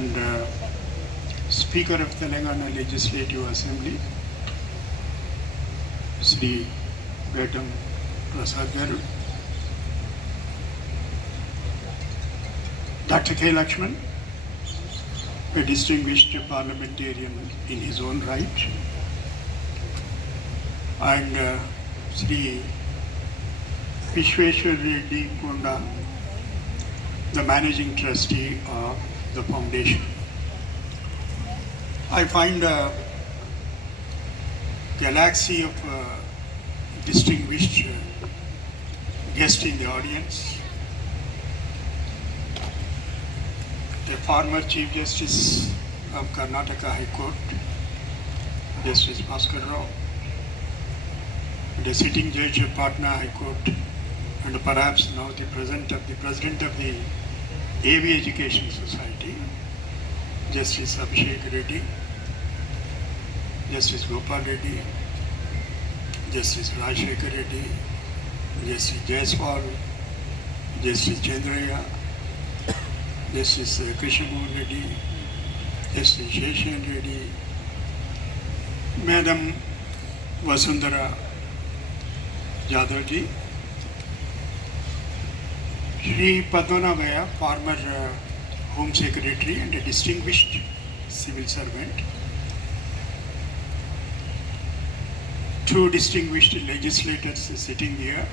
and Speaker of Telangana Legislative Assembly, Sri Betam Prasad Garu, Dr. K. Lakshman, a distinguished parliamentarian in his own right, and Sri Sudarshan Reddy Konda, the managing trustee of the foundation. I find a galaxy of distinguished guests in the audience. The former Chief Justice of Karnataka High Court, Justice Bhaskar Rao, the sitting judge of Patna High Court, and perhaps now the president of the AV Education Society, Justice Abhishek Reddy, Justice Gopal Reddy, Justice Rajshekar Reddy, Justice Jaiswal, Justice Chandraya, Justice Krishnamurthy Reddy, Justice Sudarshan Reddy, Madam Vasundhara Jadhav ji, Sri Padmanabhaya, former Home Secretary and a distinguished civil servant, two distinguished legislators sitting here,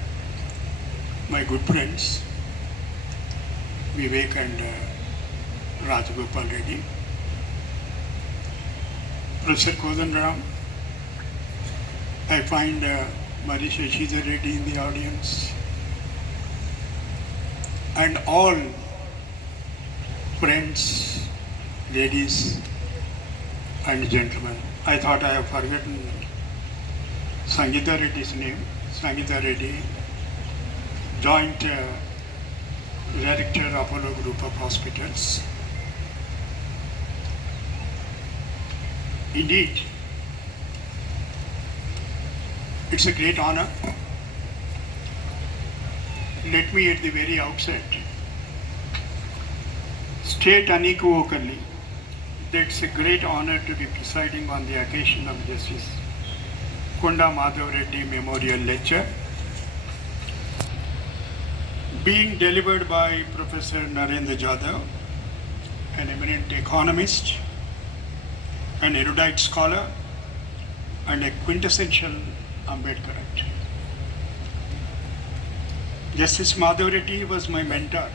my good friends, Vivek and Rajgopal Reddy, Professor Kodanram. I find Marisha Shishidhar Reddy in the audience, and all friends, ladies and gentlemen. I thought I have forgotten Sangeeta Reddy's name. Sangeeta Reddy, Joint Director, Apollo Group of Hospitals. Indeed, it's a great honor. Let me at the very outset state unequivocally that it's a great honor to be presiding on the occasion of Justice Konda Madhava Reddy Memorial Lecture, being delivered by Professor Narendra Jadhav, an eminent economist, an erudite scholar, and a quintessential Ambedkarite. Justice Madhava Reddy was my mentor,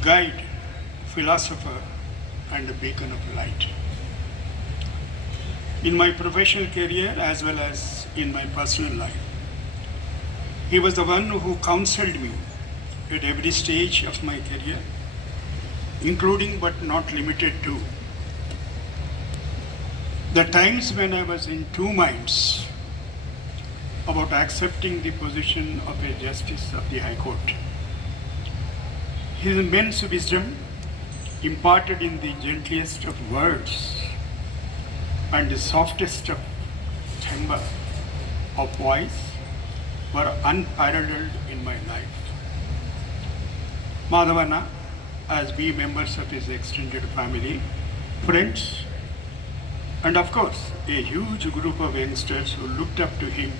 guide, philosopher, and a beacon of light. In my professional career as well as in my personal life, he was the one who counseled me at every stage of my career, including but not limited to the times when I was in two minds about accepting the position of a justice of the High Court. His immense wisdom, imparted in the gentlest of words and the softest of timbre of voice, were unparalleled in my life. Madhavana, as we members of his extended family, friends, and of course, a huge group of youngsters who looked up to him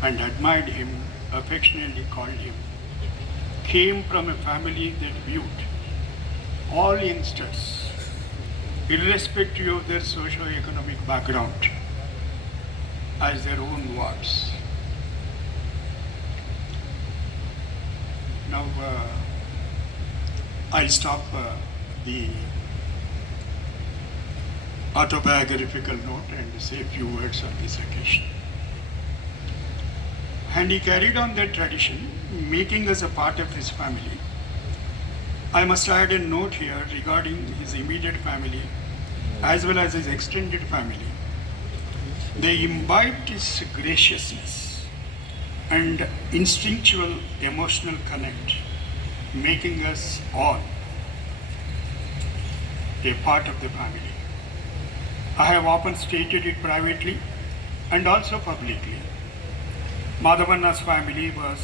and admired him, affectionately called him, came from a family that viewed all youngsters, irrespective of their socio-economic background, as their own wards. Now, I'll stop the autobiographical note and say a few words on this occasion. And he carried on that tradition, making us a part of his family. I must add a note here regarding his immediate family as well as his extended family. They imbibed his graciousness and instinctual emotional connect, making us all a part of the family. I have often stated it privately and also publicly. Madhavana's family was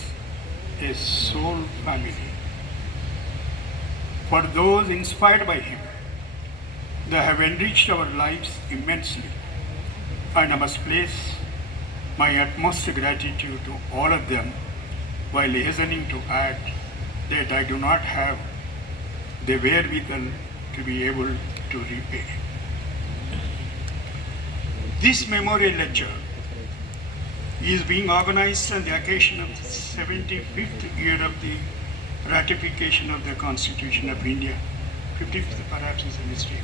a soul family. for those inspired by him. They have enriched our lives immensely, and I must place my utmost gratitude to all of them while hastening to add that I do not have the wherewithal to be able to repay. This memorial lecture is being organized on the occasion of the 75th year of the ratification of the Constitution of India. 50th perhaps is a mistake.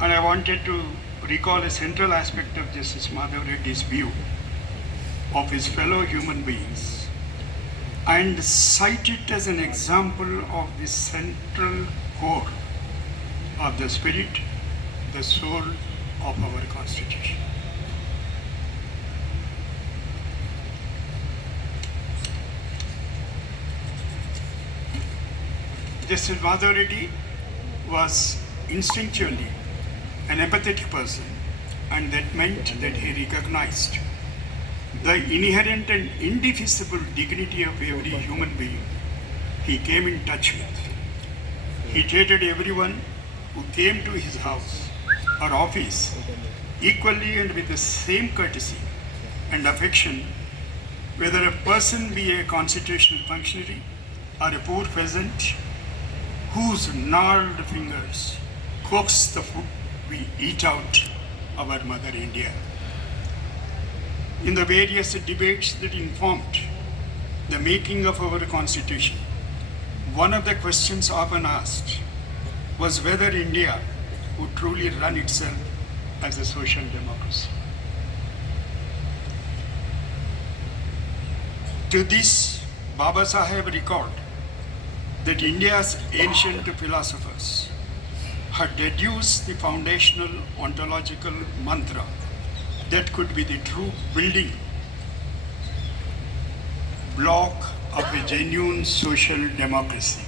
And I wanted to recall a central aspect of Justice Madhava Reddy's view of his fellow human beings and cite it as an example of the central core of the spirit, the soul of our Constitution. Justice Madhava Reddy was instinctually an empathetic person, and that meant that he recognized the inherent and indefeasible dignity of every human being he came in touch with. He treated everyone who came to his house or office equally and with the same courtesy and affection, whether a person be a constitutional functionary or a poor peasant whose gnarled fingers coax the food we eat out our Mother India. In the various debates that informed the making of our Constitution, one of the questions often asked was whether India would truly run itself as a social democracy. To this, Baba Saheb recalled that India's ancient philosophers had deduced the foundational ontological mantra that could be the true building block of a genuine social democracy.